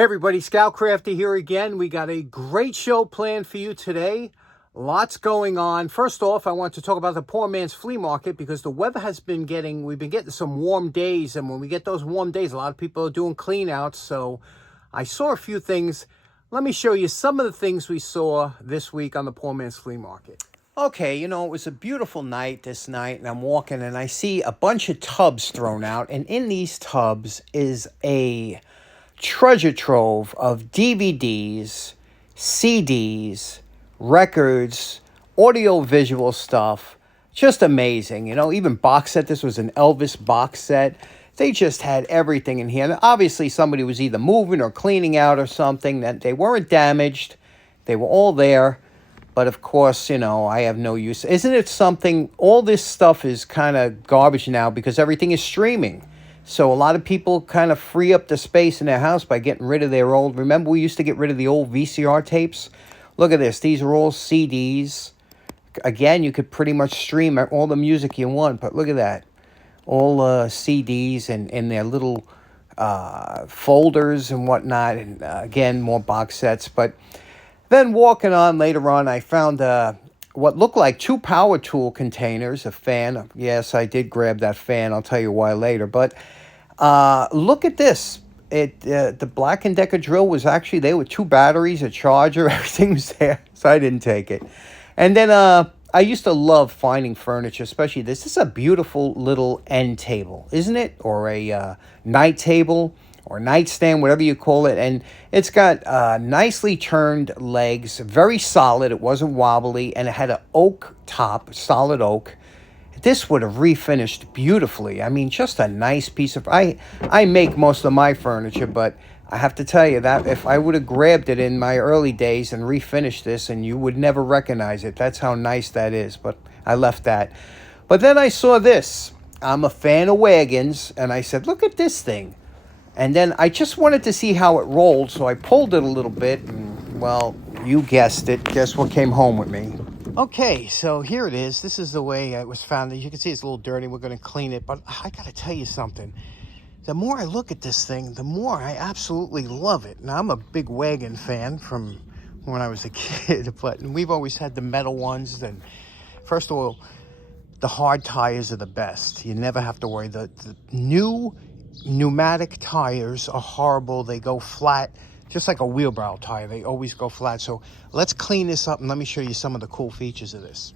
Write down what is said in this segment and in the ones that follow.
Hey everybody, Scoutcrafter here again. We got a great show planned for you today. Lots going on. First off, I want to talk about the poor man's flea market because the weather has been we've been getting some warm days, and when we get those warm days, a lot of people are doing clean outs. So I saw a few things. Let me show you some of the things we saw this week on the poor man's flea market. Okay, you know, it was a beautiful night this night, and I'm walking and I see a bunch of tubs thrown out, and in these tubs is a treasure trove of DVDs, CDs, records, audio-visual stuff. Just amazing. You know, even box set. This was an Elvis box set. They just had everything in here. And obviously, somebody was either moving or cleaning out or something. That they weren't damaged. They were all there. But of course, you know, I have no use. Isn't it something? All this stuff is kind of garbage now because everything is streaming. So a lot of people kind of free up the space in their house by getting rid of their old... Remember, we used to get rid of the old VCR tapes? Look at this. These are all CDs. Again, you could pretty much stream all the music you want, but look at that. All CDs and in their little folders and whatnot. And again, more box sets. But then walking on later on, I found what looked like two power tool containers, a fan. Yes, I did grab that fan. I'll tell you why later. But look at this. The Black & Decker drill was actually there with two batteries, a charger, everything was there. So I didn't take it. And then I used to love finding furniture, especially this. This is a beautiful little end table, isn't it? Or a night table or nightstand, whatever you call it. And it's got nicely turned legs, very solid. It wasn't wobbly, and it had an oak top, solid oak. This would have refinished beautifully. I mean, just a nice piece of... I make most of my furniture, but I have to tell you that if I would have grabbed it in my early days and refinished this, and you would never recognize it. That's how nice that is, but I left that. But then I saw this. I'm a fan of wagons, and I said, look at this thing. And then I just wanted to see how it rolled, so I pulled it a little bit, and, well, you guessed it. Guess what came home with me? Okay, so here it is. This is the way it was found. As you can see, it's a little dirty. We're going to clean it, but I got to tell you something. The more I look at this thing, the more I absolutely love it. Now, I'm a big wagon fan from when I was a kid, but we've always had the metal ones. And first of all, the hard tires are the best. You never have to worry. The new pneumatic tires are horrible. They go flat, just like a wheelbarrow tire. They always go flat. So let's clean this up and let me show you some of the cool features of this.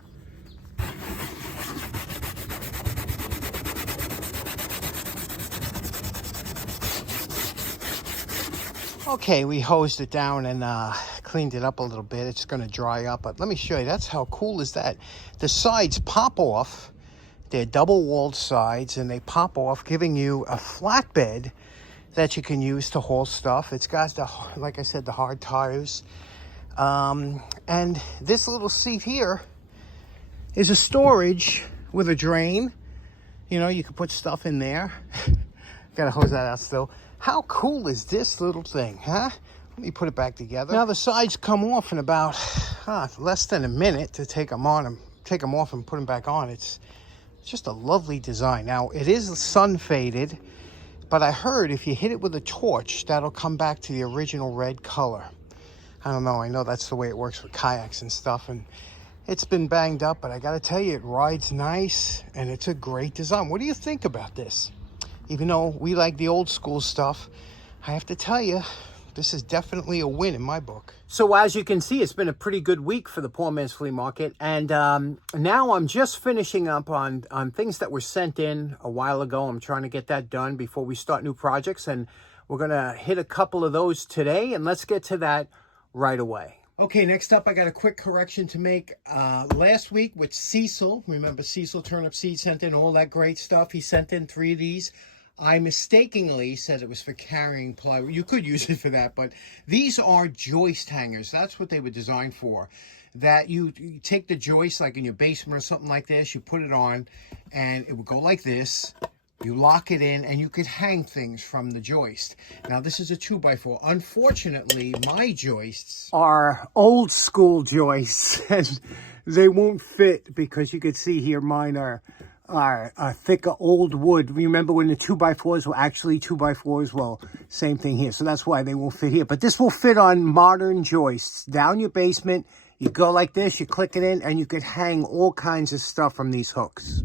Okay, we hosed it down and cleaned it up a little bit. It's going to dry up, but let me show you. That's how cool is that. The sides pop off. They're double-walled sides, and they pop off, giving you a flatbed that you can use to haul stuff. It's got, like I said, the hard tires. And this little seat here is a storage with a drain. You know, you can put stuff in there. Gotta hose that out still. How cool is this little thing, huh? Let me put it back together. Now the sides come off in about less than a minute to take them off and put them back on. It's just a lovely design. Now it is sun faded, but I heard if you hit it with a torch, that'll come back to the original red color. I don't know. I know that's the way it works with kayaks and stuff, and it's been banged up, but I gotta tell you, it rides nice and it's a great design. What do you think about this? Even though we like the old school stuff, I have to tell you, this is definitely a win in my book. So as you can see, it's been a pretty good week for the Poor Man's Flea Market. And now I'm just finishing up on things that were sent in a while ago. I'm trying to get that done before we start new projects. And we're going to hit a couple of those today. And let's get to that right away. Okay, next up, I got a quick correction to make. Last week with Cecil, remember Cecil Turnip Seed sent in all that great stuff. He sent in 3 of these. I mistakenly said it was for carrying plywood. You could use it for that, but these are joist hangers. That's what they were designed for. That you take the joist, like in your basement or something like this, you put it on, and it would go like this. You lock it in, and you could hang things from the joist. Now, this is a 2x4. Unfortunately, my joists are old school joists, and they won't fit because you could see here mine are thicker old wood. Remember when the 2x4s were actually 2x4s? Well, same thing here. So that's why they won't fit here. But this will fit on modern joists. Down your basement, you go like this, you click it in, and you could hang all kinds of stuff from these hooks.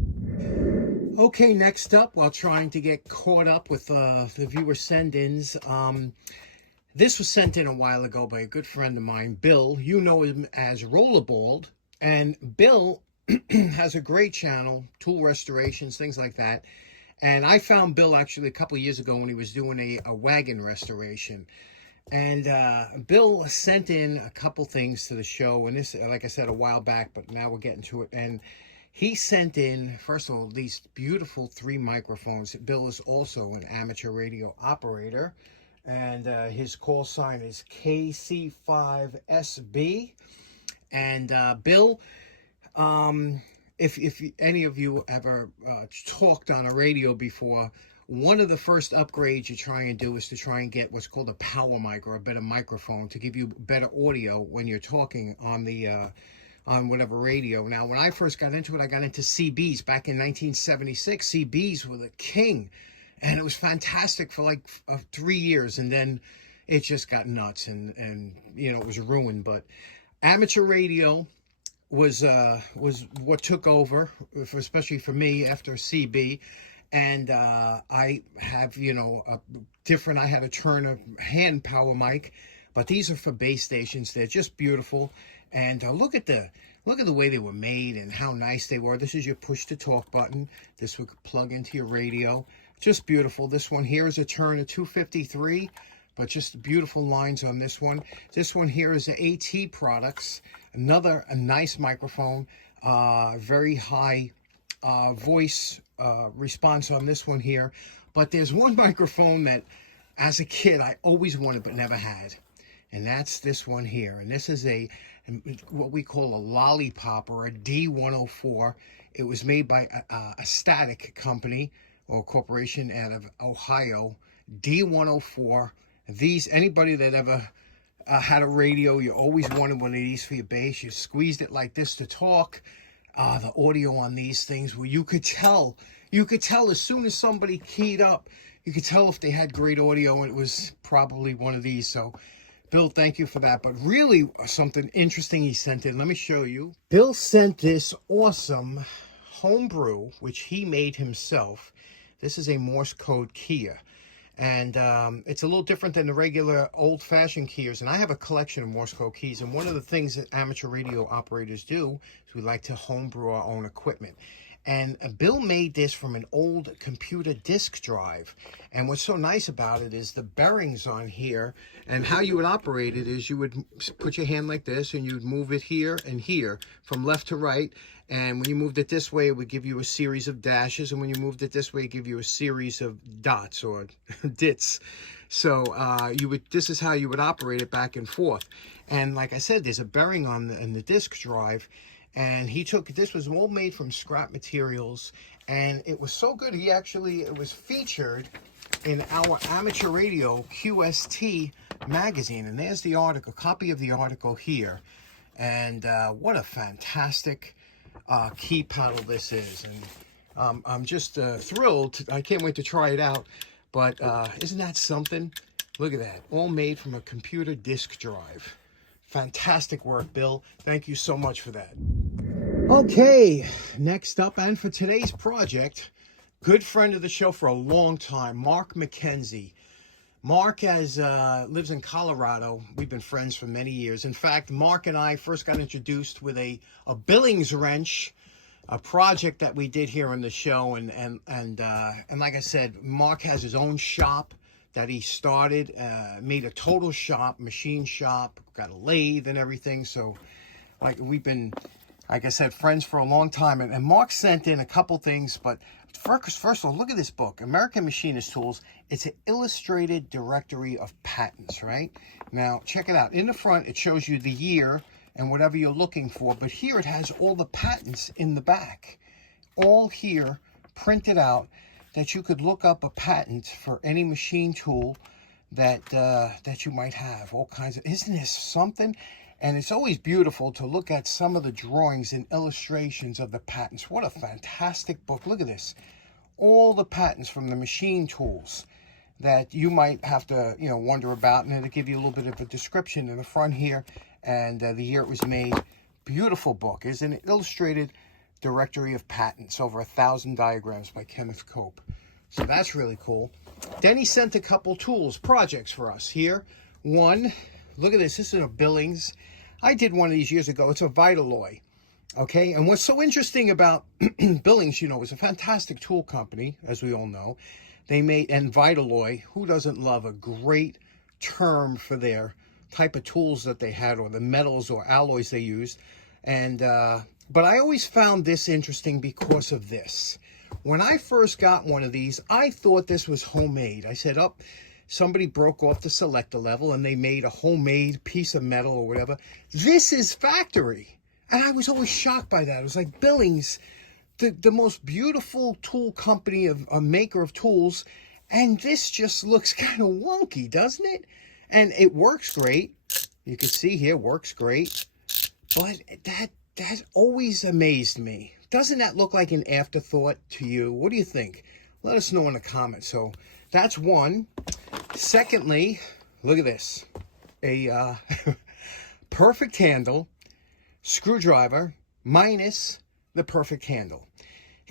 Okay, next up, while trying to get caught up with the viewer send-ins, this was sent in a while ago by a good friend of mine, Bill. You know him as Rollerballed. And Bill has a great channel, tool restorations, things like that. And I found Bill actually a couple of years ago when he was doing a wagon restoration. And Bill sent in a couple things to the show. And this, like I said, a while back, but now we're getting to it. And he sent in, first of all, these beautiful 3 microphones. Bill is also an amateur radio operator. And his call sign is KC5SB. And Bill, if any of you ever talked on a radio before, one of the first upgrades you try and do is to try and get what's called a power mic, or a better microphone, to give you better audio when you're talking on the on whatever radio. Now, when I first got into it, I got into CBs back in 1976. CBs were the king, and it was fantastic for like 3 years, and then it just got nuts, and you know, it was ruined. But amateur radio was what took over, especially for me after CB. And I have, you know, I had a Turner hand power mic, but these are for base stations. They're just beautiful. And look at the way they were made and how nice they were. This is your push to talk button. This would plug into your radio. Just beautiful. This one here is a Turner 253, but just beautiful lines on this one. This one here is the AT Products. A nice microphone, very high voice response on this one here. But there's one microphone that as a kid I always wanted but never had, and that's this one here. And this is what we call a lollipop, or a D104. It was made by a static company or corporation out of Ohio. D104. Anybody that ever had a radio, you always wanted one of these for your bass. You squeezed it like this to talk. The audio on these things, where you could tell as soon as somebody keyed up, you could tell if they had great audio, and it was probably one of these. So Bill, thank you for that. But really something interesting he sent in. Let me show you. Bill sent this awesome homebrew, which he made himself. This is a Morse code keyer. And it's a little different than the regular old-fashioned keyers. And I have a collection of Morse code keys. And one of the things that amateur radio operators do is we like to homebrew our own equipment. And Bill made this from an old computer disk drive. And what's so nice about it is the bearings on here. And how you would operate it is you would put your hand like this, and you would move it here and here from left to right. And when you moved it this way, it would give you a series of dashes. And when you moved it this way, it would give you a series of dots, or dits. So this is how you would operate it back and forth. And like I said, there's a bearing in the disk drive. And this was all made from scrap materials. And it was so good, it was featured in our amateur radio QST magazine. And there's the article, copy of the article here. And what a fantastic key paddle this is. And I'm just thrilled. I can't wait to try it out. But isn't that something? Look at that. All made from a computer disk drive. Fantastic work, Bill. Thank you so much for that. Okay, next up, and for today's project, good friend of the show for a long time, Marc McKenzie. Marc lives in Colorado. We've been friends for many years. In fact, Marc and I first got introduced with a Billings wrench, a project that we did here on the show. And like I said, Marc has his own shop that he started, made a total shop, machine shop, got a lathe and everything. So we've been, like I said, friends for a long time. And Marc sent in a couple things, but first of all, look at this book, American Machinist Tools. It's an illustrated directory of patents, right? Now, check it out. In the front, it shows you the year and whatever you're looking for. But here it has all the patents in the back. All here, printed out, that you could look up a patent for any machine tool that you might have. All kinds of, isn't this something? And it's always beautiful to look at some of the drawings and illustrations of the patents. What a fantastic book. Look at this. All the patents from the machine tools that you might have to, wonder about. And it'll give you a little bit of a description in the front here and the year it was made. Beautiful book. Is an illustrated directory of patents, over 1,000 diagrams by Kenneth Cope. So that's really cool. Then he sent a couple tools, projects for us here. One, look at this. This is a Billings. I did one of these years ago. It's a Vitaloy. Okay, and what's so interesting about Billings, is a fantastic tool company, as we all know. They made, and Vitaloy, who doesn't love a great term for their type of tools that they had, or the metals or alloys they used. And but I always found this interesting because of this. When I first got one of these, I thought this was homemade. I said, somebody broke off the selector level and they made a homemade piece of metal or whatever. This is factory. And I was always shocked by that. It was like Billings, the most beautiful tool company, a maker of tools. And this just looks kind of wonky, doesn't it? And it works great. You can see here, works great. But that always amazed me. Doesn't that look like an afterthought to you? What do you think? Let us know in the comments. So that's one. Secondly, look at this. A perfect handle screwdriver minus the perfect handle.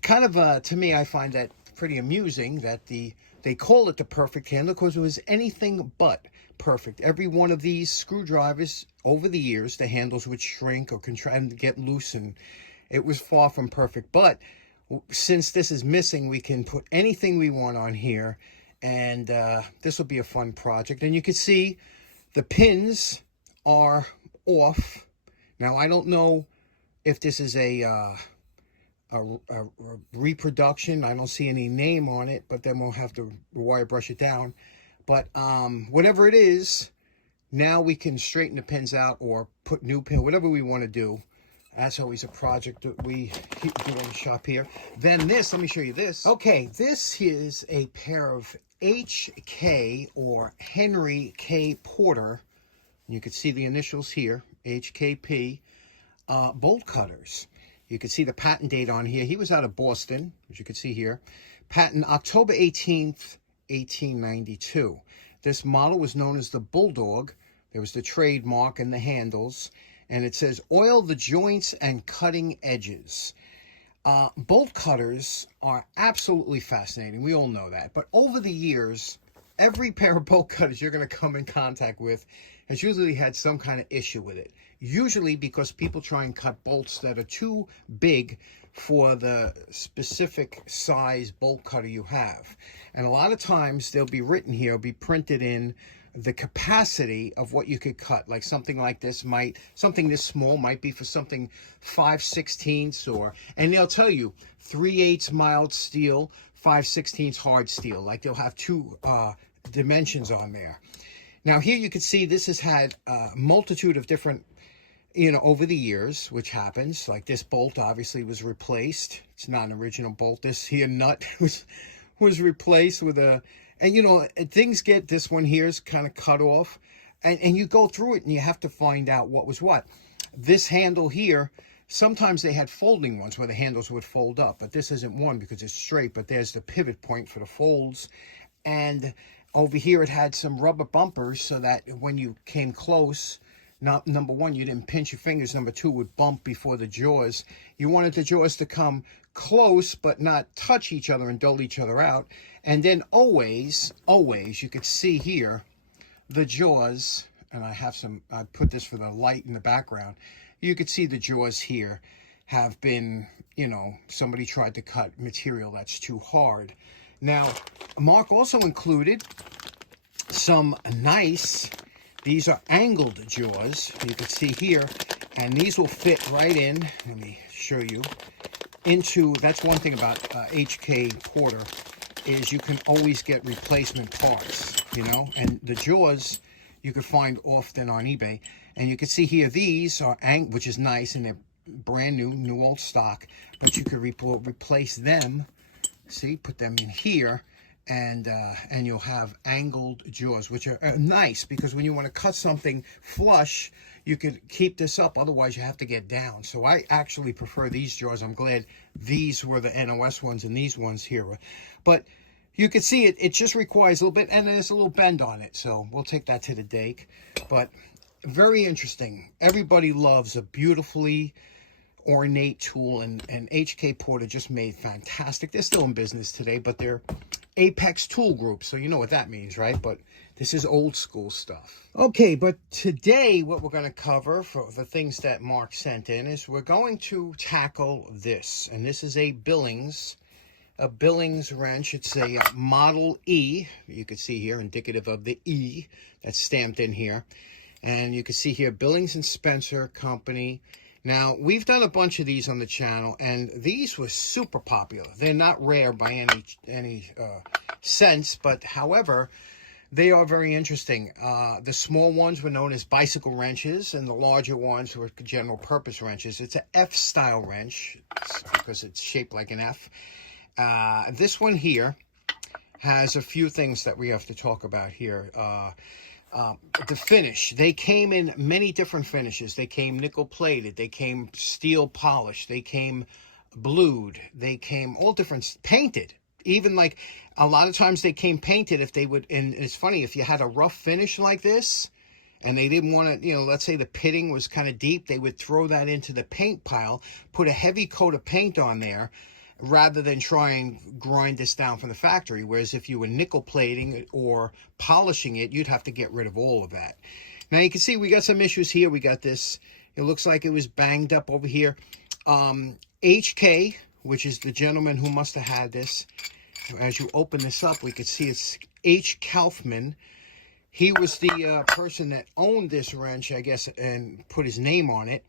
Kind of, to me, I find that pretty amusing that they call it the perfect handle because it was anything but perfect. Every one of these screwdrivers over the years, the handles would shrink or contract and get loose, and it was far from perfect. But since this is missing, we can put anything we want on here, and this will be a fun project. And you can see the pins are off. Now, I don't know if this is a reproduction. I don't see any name on it, but then we'll have to wire brush it down. But whatever it is, now we can straighten the pins out or put new pin, whatever we want to do. That's always a project that we do in the shop here. Then this, let me show you this. Okay, this is a pair of HK or Henry K. Porter. You can see the initials here, HKP, bolt cutters. You can see the patent date on here. He was out of Boston, as you can see here. Patent October 18th, 1892. This model was known as the Bulldog. There was the trademark and the handles. And it says, oil the joints and cutting edges. Bolt cutters are absolutely fascinating. We all know that. But over the years, every pair of bolt cutters you're going to come in contact with has usually had some kind of issue with it. Usually because people try and cut bolts that are too big for the specific size bolt cutter you have. And a lot of times they'll be written here, be printed in the capacity of what you could cut. Like something like this something this small might be for something 5/16 or, and they'll tell you 3/8 mild steel, 5/16 hard steel. Like they'll have two dimensions on there. Now here you can see this has had a multitude of different, over the years, which happens. Like this bolt obviously was replaced. It's not an original bolt. This here nut was replaced with a, and things get, this one here is kind of cut off. And you go through it and you have to find out what was what. This handle here, sometimes they had folding ones where the handles would fold up. But this isn't one because it's straight. But there's the pivot point for the folds. And over here it had some rubber bumpers so that when you came close, number one, you didn't pinch your fingers. Number two, would bump before the jaws. You wanted the jaws to come close but not touch each other and dull each other out. And then always, you could see here, the jaws, and I put this for the light in the background. You could see the jaws here have been, somebody tried to cut material that's too hard. Now, Mark also included some nice, these are angled jaws, you can see here, and these will fit right in. Let me show you. That's one thing about HK Porter, is you can always get replacement parts, and the jaws you could find often on eBay. And you can see here, these are which is nice, and they're brand new old stock, but you could replace them. See, put them in here, and you'll have angled jaws, which are nice because when you want to cut something flush, you can keep this up. Otherwise, you have to get down. So I actually prefer these jaws. I'm glad these were the NOS ones and these ones here. But you can see it just requires a little bit, and there's a little bend on it. So we'll take that to the dake. But very interesting. Everybody loves a beautifully ornate tool, and HK Porter just made fantastic. They're still in business today, but they're Apex Tool Group, so you know what that means, right? But this is old school stuff. Okay, but today what we're going to cover for the things that Mark sent in is we're going to tackle this, and this is a Billings wrench. It's a Model E. You can see here, indicative of the E that's stamped in here. And you can see here, Billings and Spencer Company. Now, we've done a bunch of these on the channel, and these were super popular. They're not rare by any sense, but however, they are very interesting. The small ones were known as bicycle wrenches, and the larger ones were general purpose wrenches. It's an F-style wrench because it's shaped like an F. This one here has a few things that we have to talk about here. The finish, they came in many different finishes. They came nickel plated, they came steel polished, they came blued, they came all different, painted. Even like a lot of times they came painted if they would. And it's funny, if you had a rough finish like this and they didn't want to, you know, let's say the pitting was kind of deep, they would throw that into the paint pile, put a heavy coat of paint on there, rather than try and grind this down from the factory. Whereas if you were nickel plating it or polishing it, you'd have to get rid of all of that. Now you can see we got some issues here. We got this, it looks like it was banged up over here. HK, which is the gentleman who must have had this. As you open this up, we could see it's H. Kaufman. He was the person that owned this wrench, I guess, and put his name on it.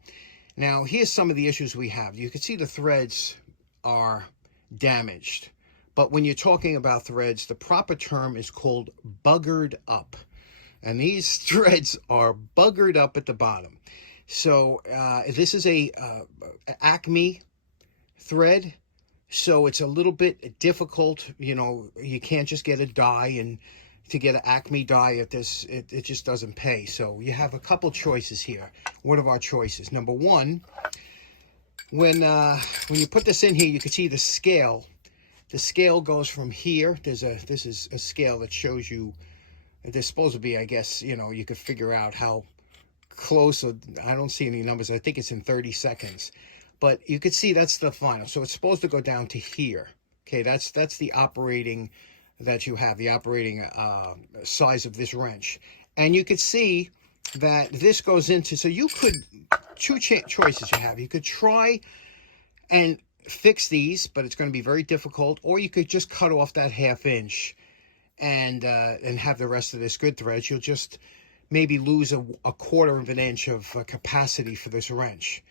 Now, here's some of the issues we have. You can see the threads are damaged, but when you're talking about threads, the proper term is called buggered up, and these threads are buggered up at the bottom. So this is a Acme thread, so it's a little bit difficult. You know, you can't just get a die, and to get an Acme die at this, it just doesn't pay. So you have a couple choices here. What are our choices? Number one, when you put this in here, you can see the scale. The scale goes from here. This is a scale that shows you, there's supposed to be, I guess, you know, you could figure out how close. I don't see any numbers. I think it's in 30 seconds. But you can see that's the final. So it's supposed to go down to here. Okay, that's the operating that you have, the operating size of this wrench. And you could see that this goes into, so you could, two choices you have. You could try and fix these, but it's going to be very difficult, or you could just cut off that 1/2 inch and have the rest of this good threads. You'll just maybe lose a 1/4 of an inch of capacity for this wrench.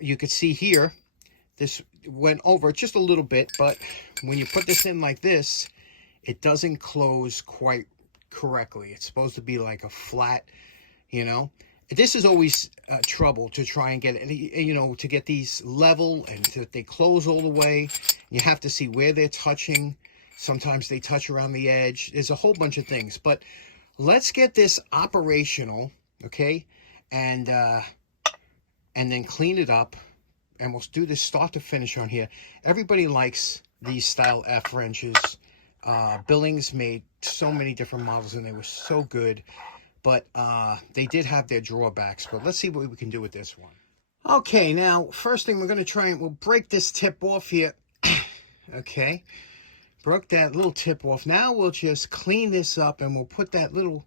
You could see here, this went over just a little bit, but when you put this in like this, it doesn't close quite correctly. It's supposed to be like a flat, you know. This is always trouble to try and get, you know, to get these level and that they close all the way. You have to see where they're touching. Sometimes they touch around the edge. There's a whole bunch of things, but let's get this operational, okay? And then clean it up, and we'll do this start to finish on here. Everybody likes these style F wrenches. Billings made so many different models, and they were so good. But they did have their drawbacks. But let's see what we can do with this one. Okay, now, first thing we're going to try and we'll break this tip off here. Okay, broke that little tip off. Now we'll just clean this up, and we'll put that little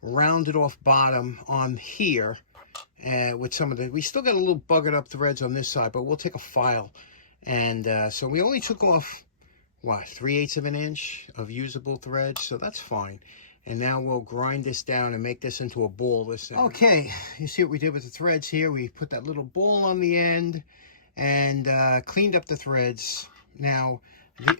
rounded off bottom on here. With some of the, we still got a little buggered up threads on this side, but we'll take a file. And so we only took off, what, 3/8 of an inch of usable thread, so that's fine. And now we'll grind this down and make this into a ball. Okay, you see what we did with the threads here? We put that little ball on the end and cleaned up the threads. Now,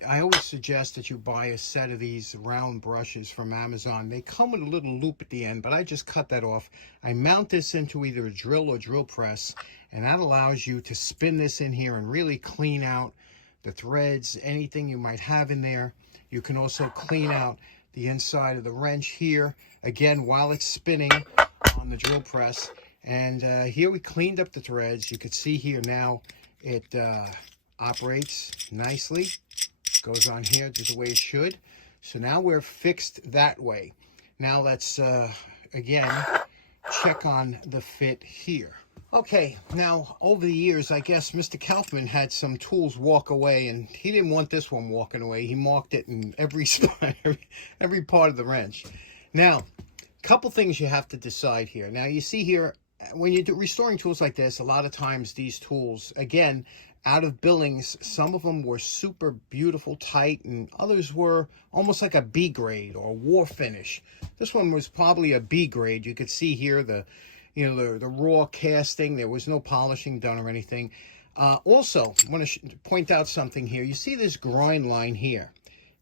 I always suggest that you buy a set of these round brushes from Amazon. They come with a little loop at the end, but I just cut that off. I mount this into either a drill or drill press, and that allows you to spin this in here and really clean out the threads, anything you might have in there. You can also clean out the inside of the wrench here, again, while it's spinning on the drill press. And here we cleaned up the threads. You can see here now it operates nicely. Goes on here just the way it should. So now we're fixed that way. Now let's, again, check on the fit here. Okay, now over the years, I guess Mr. Kaufman had some tools walk away, and he didn't want this one walking away. He marked it in every spot, every part of the wrench. Now, a couple things you have to decide here. Now, you see here, when you do restoring tools like this, a lot of times these tools, again, out of Billings, some of them were super beautiful, tight, and others were almost like a B grade or war finish. This one was probably a B grade. You could see here the raw casting. There was no polishing done or anything. Also, I want to point out something here. You see this grind line here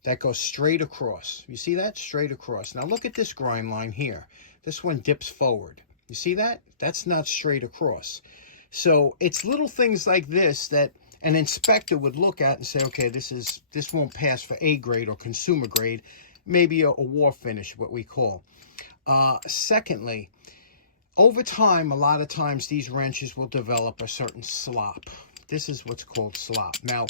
that goes straight across. You see that? Straight across. Now look at this grind line here. This one dips forward. You see that? That's not straight across. So it's little things like this that an inspector would look at and say, okay, this won't pass for A grade or consumer grade, maybe a war finish, what we call. Secondly, over time, a lot of times these wrenches will develop a certain slop. This is what's called slop. Now,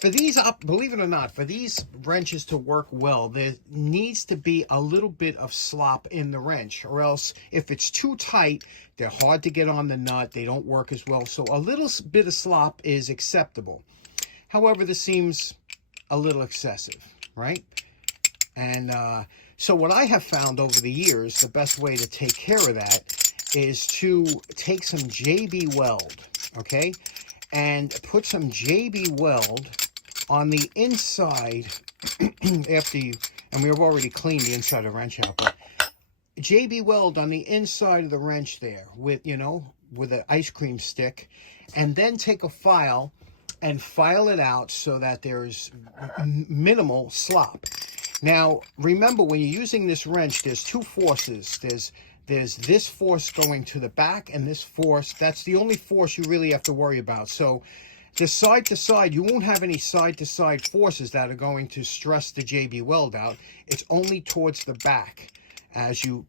for these, believe it or not, for these wrenches to work well, there needs to be a little bit of slop in the wrench, or else if it's too tight, they're hard to get on the nut. They don't work as well. So a little bit of slop is acceptable. However, this seems a little excessive, right? And so what I have found over the years, the best way to take care of that is to take some JB Weld, okay, and put some JB Weld on the inside after you, and we've already cleaned the inside of the wrench out, but JB Weld on the inside of the wrench there with, with an ice cream stick, and then take a file and file it out so that there's minimal slop. Now, remember, when you're using this wrench, there's two forces. There's this force going to the back, and this force, that's the only force you really have to worry about. So the side to side, you won't have any side to side forces that are going to stress the JB Weld out. It's only towards the back as you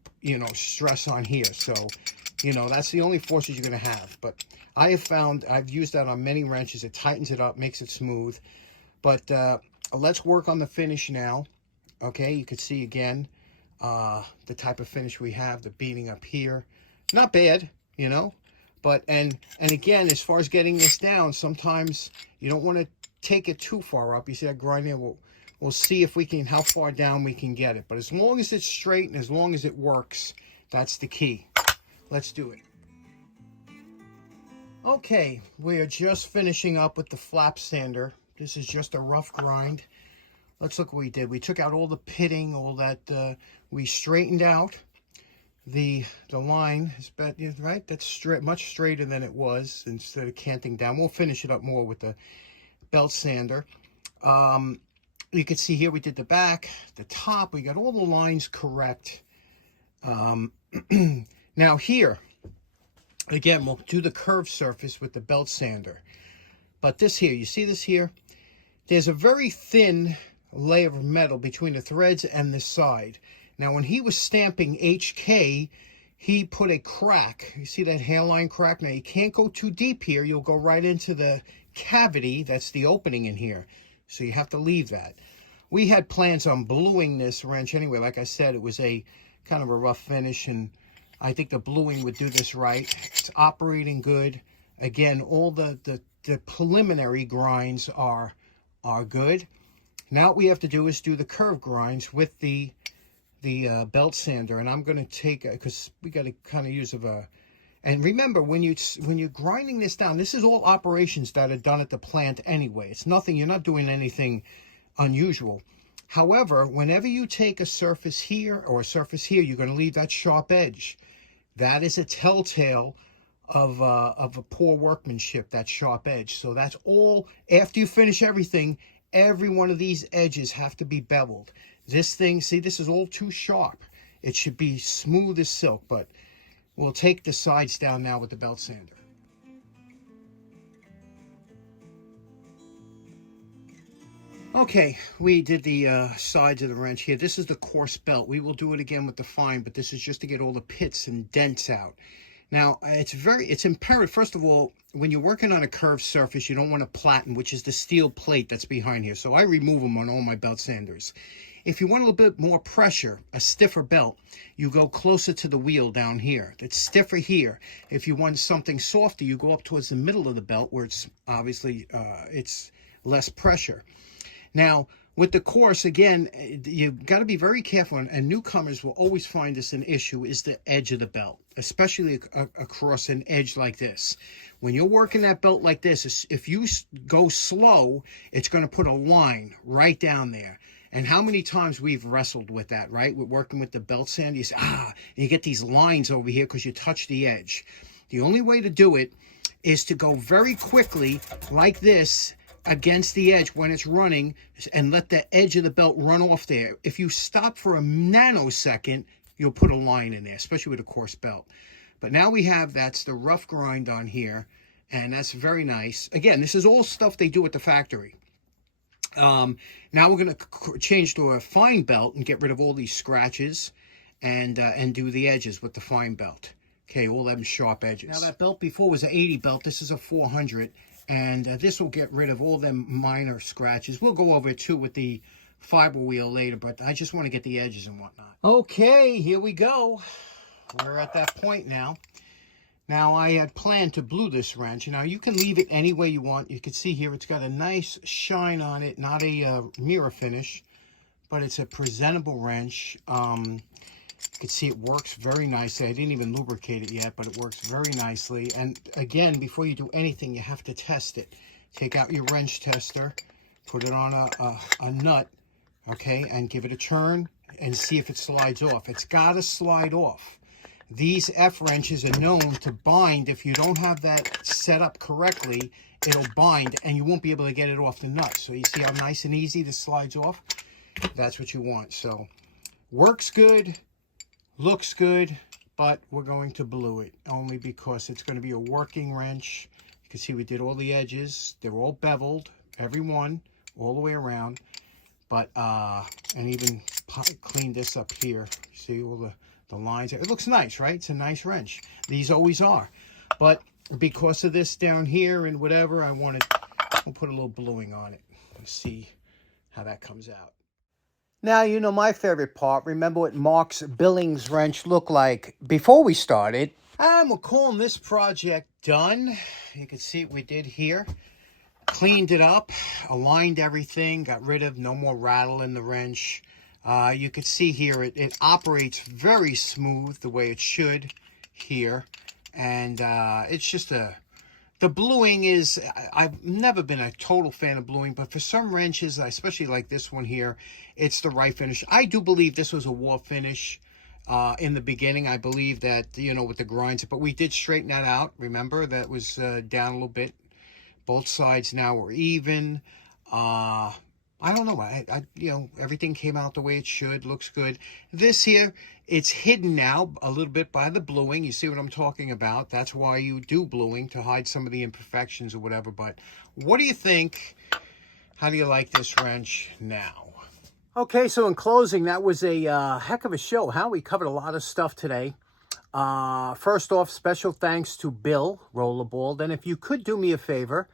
stress on here. So, that's the only forces you're going to have. But I have found, I've used that on many wrenches. It tightens it up, makes it smooth. But let's work on the finish now. Okay, you can see again the type of finish we have, the beading up here. Not bad, but and again, as far as getting this down, sometimes you don't want to take it too far up. You see that grind there? We'll see if we can, how far down we can get it. But as long as it's straight and as long as it works, that's the key. Let's do it. Okay, we are just finishing up with the flap sander. This is just a rough grind. Let's look what we did. We took out all the pitting, all that. We straightened out the line, right? That's straight, much straighter than it was instead of canting down. We'll finish it up more with the belt sander. You can see here we did the back, the top. We got all the lines correct. Now here, again, we'll do the curved surface with the belt sander. But this here, you see this here? There's a very thin layer of metal between the threads and the side. Now, when he was stamping HK, he put a crack. You see that hairline crack? Now, you can't go too deep here. You'll go right into the cavity. That's the opening in here. So you have to leave that. We had plans on bluing this wrench anyway. Like I said, it was a kind of a rough finish, and I think the bluing would do this right. It's operating good. Again, all the preliminary grinds are good. Now what we have to do is do the curve grinds with the belt sander, and I'm going to take, because we got to kind of use and remember, when you're grinding this down, this is all operations that are done at the plant anyway. It's nothing, you're not doing anything unusual. However, whenever you take a surface here or a surface here, you're going to leave that sharp edge. That is a telltale of a poor workmanship, that sharp edge. So that's all, after you finish everything, every one of these edges have to be beveled. This thing, see, this is all too sharp. It should be smooth as silk, but we'll take the sides down now with the belt sander. Okay, we did the sides of the wrench here. This is the coarse belt. We will do it again with the fine, but this is just to get all the pits and dents out. Now, it's imperative, first of all, when you're working on a curved surface, you don't want to platen, which is the steel plate that's behind here. So I remove them on all my belt sanders. If you want a little bit more pressure, a stiffer belt, you go closer to the wheel down here. It's stiffer here. If you want something softer, you go up towards the middle of the belt where it's obviously, it's less pressure. Now, with the course, again, you've got to be very careful, and newcomers will always find this an issue, is the edge of the belt, especially across an edge like this. When you're working that belt like this, if you go slow, it's going to put a line right down there. And how many times we've wrestled with that, right? We're working with the belt sander, you say, and you get these lines over here because you touch the edge. The only way to do it is to go very quickly like this against the edge when it's running and let the edge of the belt run off there. If you stop for a nanosecond, you'll put a line in there, especially with a coarse belt. But now we have, that's the rough grind on here, and that's very nice. Again, this is all stuff they do at the factory. Now we're going to change to a fine belt and get rid of all these scratches and do the edges with the fine belt. Okay, all them sharp edges. Now that belt before was an 80 belt. This is a 400. And this will get rid of all them minor scratches. We'll go over it too with the fiber wheel later, but I just want to get the edges and whatnot. Okay, here we go. We're at that point now. Now, I had planned to blue this wrench. Now, you can leave it any way you want. You can see here it's got a nice shine on it, not a mirror finish, but it's a presentable wrench. You can see it works very nicely. I didn't even lubricate it yet, but it works very nicely. And again, before you do anything, you have to test it. Take out your wrench tester, put it on a nut, okay, and give it a turn and see if it slides off. It's got to slide off. These F wrenches are known to bind. If you don't have that set up correctly, it'll bind and you won't be able to get it off the nut. So you see how nice and easy this slides off? That's what you want. So works good. Looks good, but we're going to blue it only because it's going to be a working wrench. You can see we did all the edges. They're all beveled, every one, all the way around. But, and even cleaned this up here. See all the lines. It looks nice, right? It's a nice wrench. These always are. But because of this down here and whatever, we'll put a little bluing on it and see how that comes out. Now, you know my favorite part. Remember what Marc's Billings wrench looked like before we started. And we're calling this project done. You can see what we did here. Cleaned it up, aligned everything, got rid of no more rattle in the wrench. You can see here it operates very smooth the way it should here. And it's just the bluing is, I've never been a total fan of bluing, but for some wrenches, especially like this one here, it's the right finish. I do believe this was a war finish in the beginning. I believe that, you know, with the grinds, but we did straighten that out. Remember, that was down a little bit. Both sides now are even. I don't know. You know, everything came out the way it should. Looks good. This here, it's hidden now a little bit by the bluing. You see what I'm talking about? That's why you do bluing, to hide some of the imperfections or whatever. But what do you think? How do you like this wrench now? Okay, so in closing, that was a heck of a show. How we covered a lot of stuff today. First off, special thanks to Bill Rollerball. Then if you could do me a favor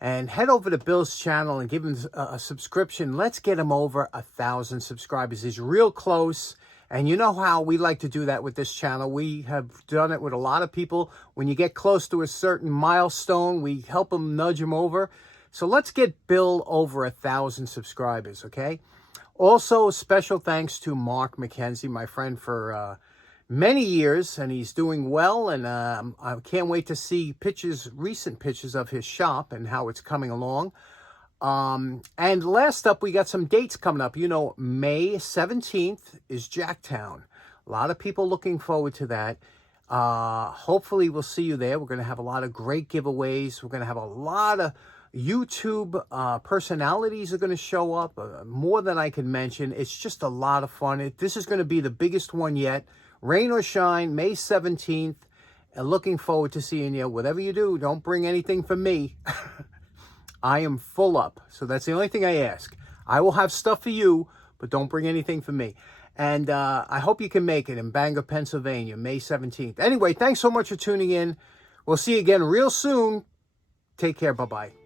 and head over to Bill's channel and give him a subscription. Let's get him over 1,000 subscribers. He's real close. And you know how we like to do that with this channel. We have done it with a lot of people. When you get close to a certain milestone, we help them nudge him over. So let's get Bill over 1,000 subscribers, okay? Also, special thanks to Marc McKenzie, my friend for many years, and he's doing well, and I can't wait to see recent pictures of his shop and how it's coming along. And last up, we got some dates coming up. You know, May 17th is Jacktown. A lot of people looking forward to that. Hopefully we'll see you there. We're going to have a lot of great giveaways. We're going to have a lot of YouTube personalities are going to show up, more than I can mention. It's just a lot of fun. This is going to be the biggest one yet. Rain or shine, May 17th. And looking forward to seeing you. Whatever you do, don't bring anything for me. I am full up. So that's the only thing I ask. I will have stuff for you, but don't bring anything for me. And I hope you can make it in Bangor, Pennsylvania, May 17th. Anyway, thanks so much for tuning in. We'll see you again real soon. Take care. Bye-bye.